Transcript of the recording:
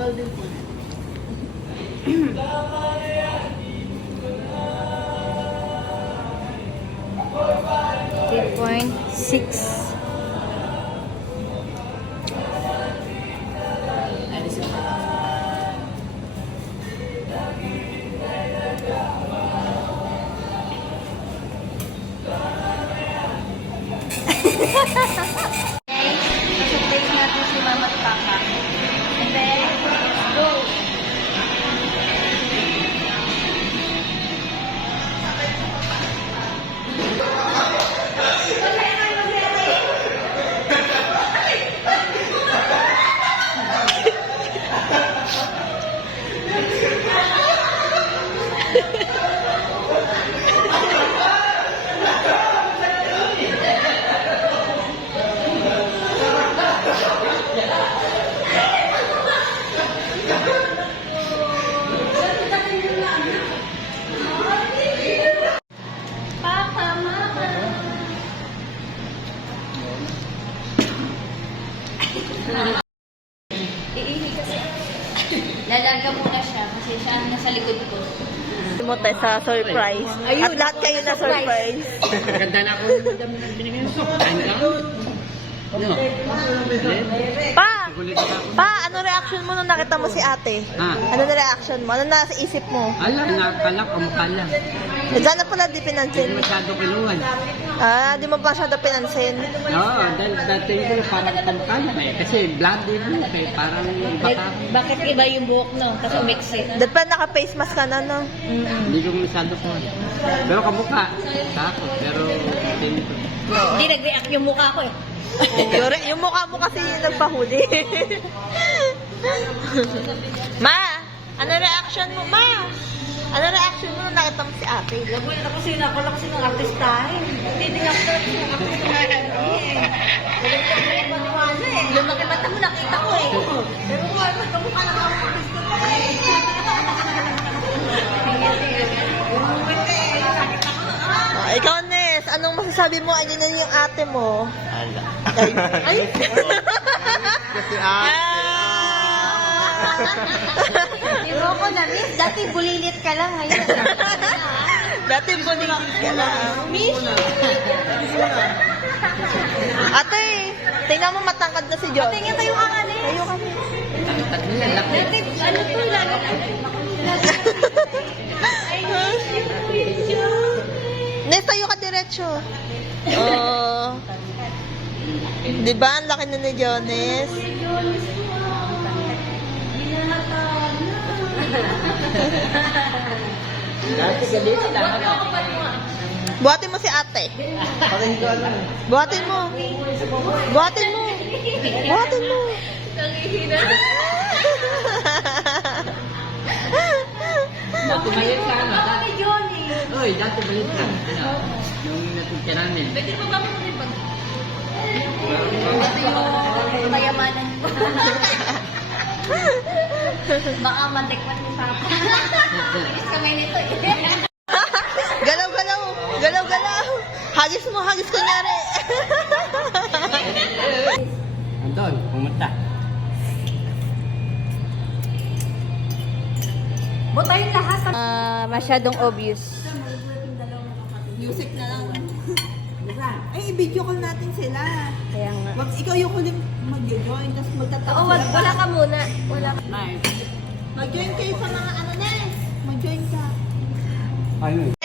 Total din po. 3.6. I-surprise natin si Mama at Papa. And then, let's go! Iihi kasi. Lalarga muna siya kasi siya ang nasa likod ko. Mo tayo sa surprise. At lahat kayo na surprise. Ganda na ako. Binigyan mo. Kain ka? Ano? Pa, ano reaction mo nung nakita mo si ate? Ano na reaction mo? Ano nasa isip mo? Alam, nakakala, kamukha lang. Diyan na pala di Hindi pinansin. masyado kiluwan. Di mo ba masyado pinansin? Oo, dahil dati ko parang kamukha lang eh. Kasi blonde din eh. Parang baka. Bakit iba yung buhok no? Kasi umiksi. Dahil pa naka-face mask ka na, no? Hindi ko masyado ko. Pero kamukha. Sa ako. Pero hindi ko. Hindi nag-react yung mukha ko eh. Yung mukha mo kasi yung nagpahuli. Ma! Ano reaction mo, Ma? Ano reaction mo nung nakita mo si ate? Labunan ako sila. Wala kasi ng artistahin. Hindi din ako ng artistahin. Lumaki mata mo nakita ko eh. Pero kung kamukha lang ako artista ko Ikaw, Nes, anong masasabi mo? Ay, ganyan yung ate mo. Ala. Ay! Kasi Di mo ko na miss. Dati bulilit ka lang ngayon. Dati bulilit ka lang. Miss! Ate, tingnan mo matangkad na si Jo. Tingnan tayo ang ano eh. Tayo kami. tatlo lang. Laki. Dati ano to lalo. Nes, tayo ka diretso. Oh. Di ba? Ang laki na ni Jones. Dati galit lang. Buhatin mo si ate. Buhatin mo. Buhatin mo. Buhatin mo. Dati maliit ka ano? Ni Johnny. Uy, dati maliit ka. Ano? Yung natutya namin. Pwede pa ba mo din pag... Ito yung mayamanan ko. Baka matikman ni Papa. Bilis kamay nito eh. Galaw, galaw. Galaw, galaw. Hagis mo, hagis kunyari. Anton, pumunta. Butayin lahat. Masyadong obvious. Music na lang. Ay, i-video call natin sila. Kaya nga. Ikaw yung huling mag-join, tapos magtatapos Oo, wala ka muna. Wala ka. Nice. Mag-join kayo sa mga ano na eh. Mag-join ka. Ano?